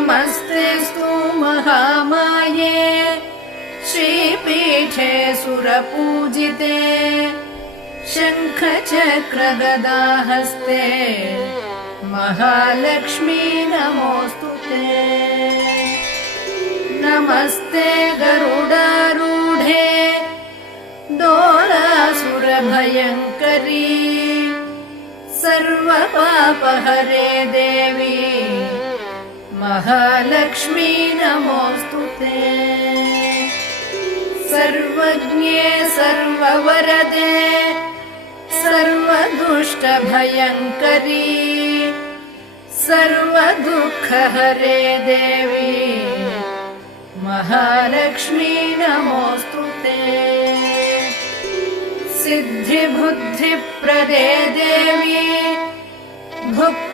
नमस्तेऽस्तु महामाये श्रीपीठे सुरपूजिते शङ्खचक्रगदाहस्ते महालक्ष्मी नमोऽस्तुते। नमस्ते गरुडारूढे दोलासुरभयङ्करी सर्वपापहरे देवी महालक्ष्मी नमोऽस्तुते। सर्वज्ञे सर्ववरदे सर्वदुष्टभयङ्करी सर्वदुःखहरे देवी महालक्ष्मी नमोऽस्तुते। सिद्धिबुद्धिप्रदे देवी